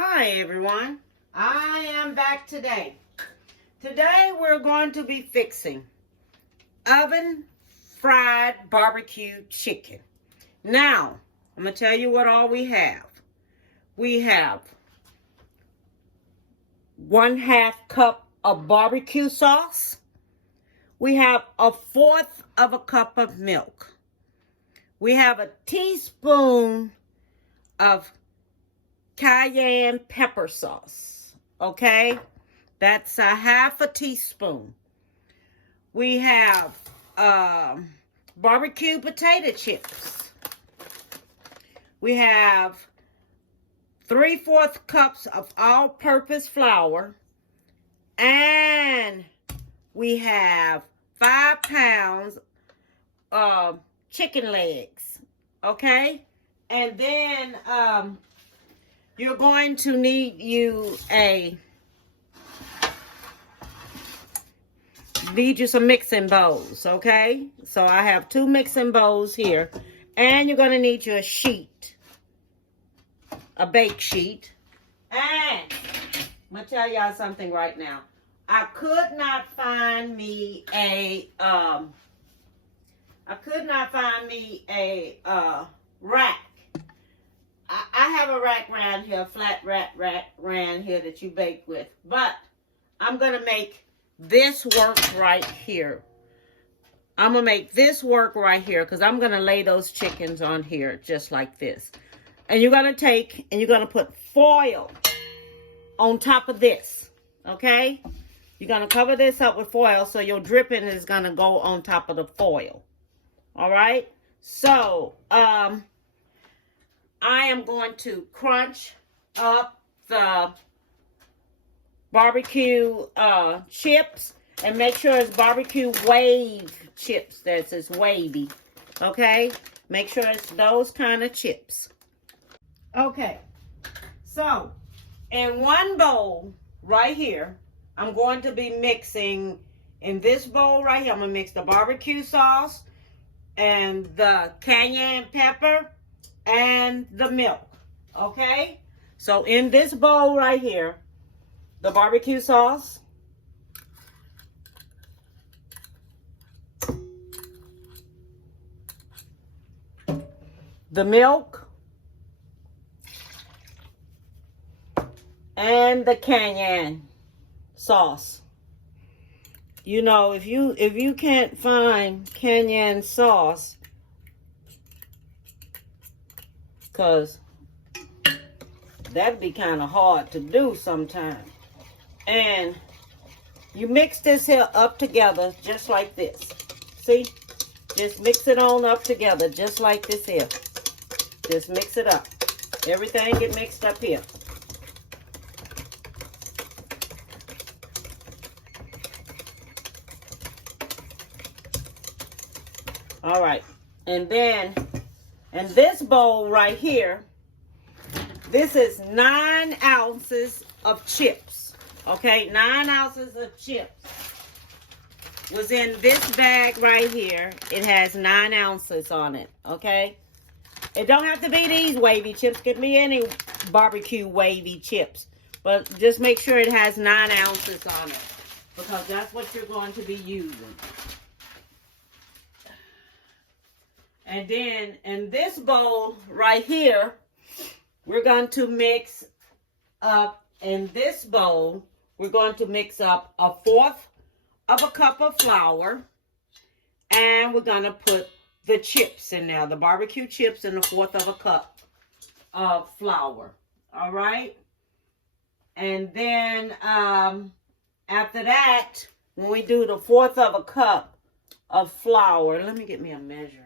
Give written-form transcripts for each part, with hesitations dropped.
Hi everyone, I am back today. Today we're going to be fixing oven fried barbecue chicken. Now, I'm going to tell you what all we have. We have 1/2 cup of barbecue sauce. We have 1/4 of a cup of milk. We have a teaspoon of cayenne pepper sauce, okay? That's a 1/2 teaspoon. We have barbecue potato chips. We have 3/4 cups of all-purpose flour, and we have 5 pounds of chicken legs, okay? And then you're going to need you some mixing bowls, okay? So I have 2 mixing bowls here. And you're going to need your sheet, a bake sheet. And I'm going to tell y'all something right now. I could not find me a rack. I have a rack around here, a flat rack around here that you bake with. But I'm going to make this work right here. I'm going to make this work right here because I'm going to lay those chickens on here just like this. And you're going to take and you're going to put foil on top of this, okay? You're going to cover this up with foil so your dripping is going to go on top of the foil. All right? So, I am going to crunch up the barbecue chips and make sure it's barbecue wave chips. It's wavy. Okay? Make sure it's those kind of chips. Okay. So, in one bowl right here, I'm going to be mixing, in this bowl right here, I'm going to mix the barbecue sauce and the cayenne pepper and the milk, okay? So in this bowl right here, the barbecue sauce, the milk, and the cayenne sauce. You know, if you can't find cayenne sauce, because that'd be kind of hard to do sometimes. And you mix this here up together just like this. See? Just mix it on up together just like this here. Just mix it up. Everything get mixed up here. All right. And then in this bowl right here, this is 9 ounces of chips. Okay, 9 ounces of chips was in this bag right here. It has 9 ounces on it. Okay, it don't have to be these wavy chips. Could be any barbecue wavy chips, but just make sure it has 9 ounces on it because that's what you're going to be using. And then in this bowl right here, we're going to mix up, in this bowl, we're going to mix up 1/4 of a cup of flour. And we're going to put the chips in there, the barbecue chips in 1/4 of a cup of flour. All right? And then after that, when we do the 1/4 of a cup of flour, let me get me a measure.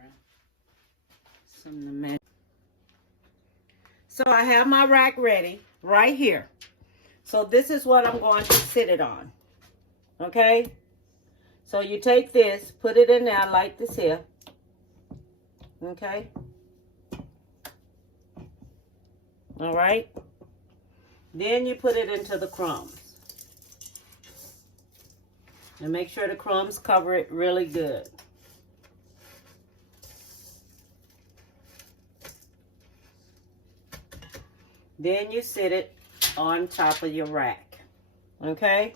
So I have my rack ready right here. So this is what I'm going to sit it on. Okay? So you take this, put it in there like this here. Okay? All right? Then you put it into the crumbs. And make sure the crumbs cover it really good. Then you sit it on top of your rack. Okay?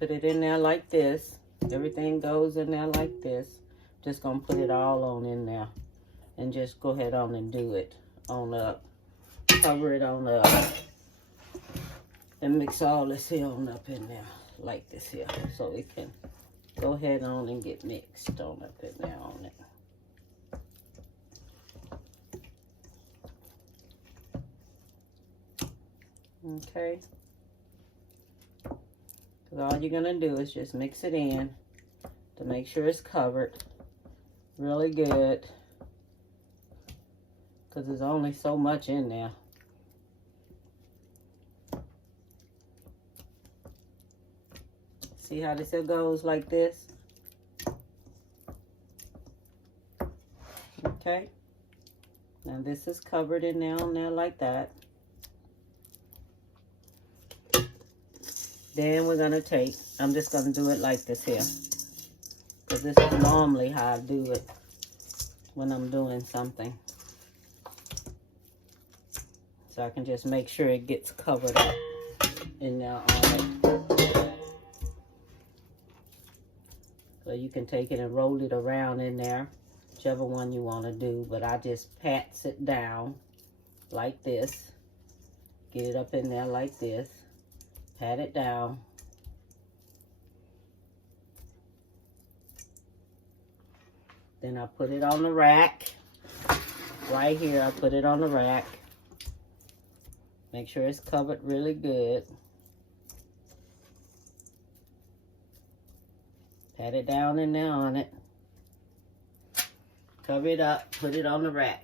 Put it in there like this. Everything goes in there like this. Just gonna put it all on in there. And just go ahead on and do it on up. Cover it on up. And mix all this here on up in there. Like this here. So it can go ahead on and get mixed on up in there on it. Okay. Because all you're going to do is just mix it in to make sure it's covered really good. Because there's only so much in there. See how this here goes like this? Okay. Now this is covered in there on there like that. Then we're going to take, I'm just going to do it like this here. Because this is normally how I do it when I'm doing something. So I can just make sure it gets covered up in there on it. So you can take it and roll it around in there, whichever one you want to do. But I just pats it down like this. Get it up in there like this. Pat it down. Then I put it on the rack. Right here, I put it on the rack. Make sure it's covered really good. Pat it down in there on it. Cover it up, put it on the rack.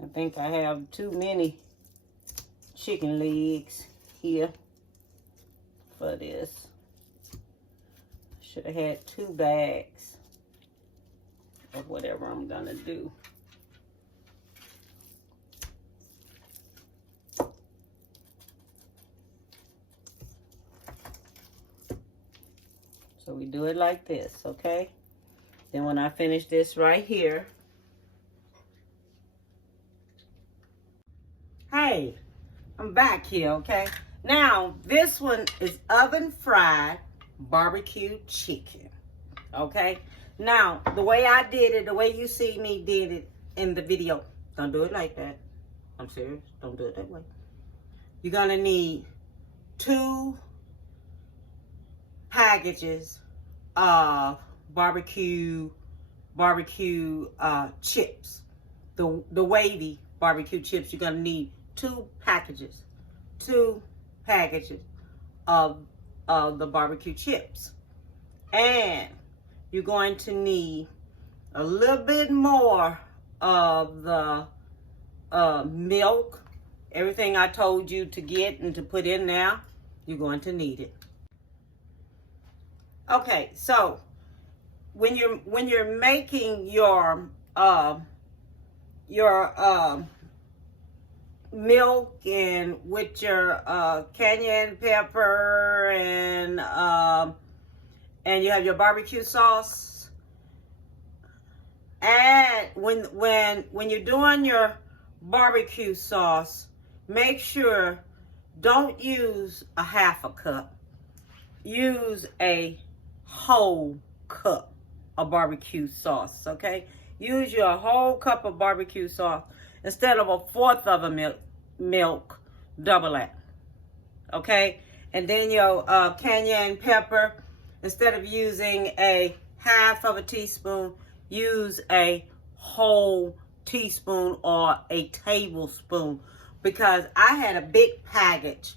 I think I have too many chicken legs here for this. Should have had 2 bags of whatever I'm gonna do. So we do it like this, okay? Then when I finish this right here, hey, I'm back here, okay? Now, this one is oven fried barbecue chicken, okay? Now, the way I did it, the way you see me did it in the video, don't do it like that. I'm serious, don't do it that way. You're gonna need 2 packages of barbecue chips. The wavy barbecue chips, you're gonna need 2 packages of the barbecue chips. And you're going to need a little bit more of the milk. Everything I told you to get and to put in there, you're going to need it. Okay, so when you're making your milk and with your cayenne pepper and you have your barbecue sauce, and when you're doing your barbecue sauce, make sure don't use a half a cup. Use a whole cup of barbecue sauce, okay? Use your whole cup of barbecue sauce instead of a 1/4 of a milk, double that, okay? And then your cayenne pepper, instead of using a 1/2 of a teaspoon, use a whole teaspoon or a tablespoon, because I had a big package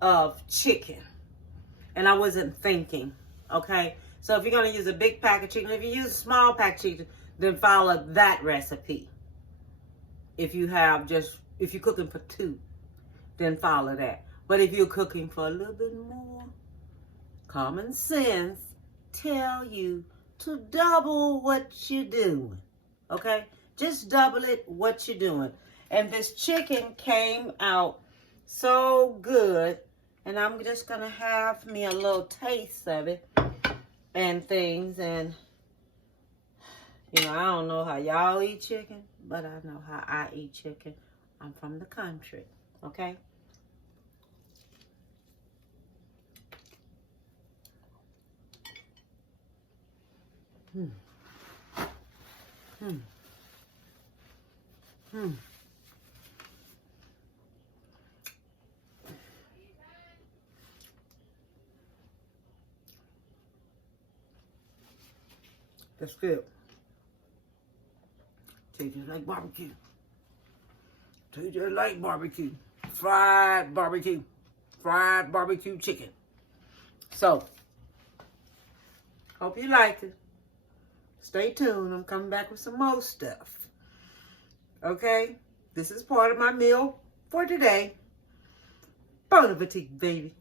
of chicken and I wasn't thinking, okay? So if you're going to use a big pack of chicken, if you use a small pack of chicken, then follow that recipe. If you have just If you're cooking for 2, then follow that. But if you're cooking for a little bit more, common sense tell you to double what you're doing. Okay? Just double it what you're doing. And this chicken came out so good. And I'm just going to have me a little taste of it and things. And, you know, I don't know how y'all eat chicken, but I know how I eat chicken. I'm from the country. Okay? Hmm. Hmm. Hmm. That's good. TJ like barbecue. TJ like barbecue. Fried barbecue. Fried barbecue chicken. So, hope you like it. Stay tuned. I'm coming back with some more stuff. Okay? This is part of my meal for today. Bon appetit, baby.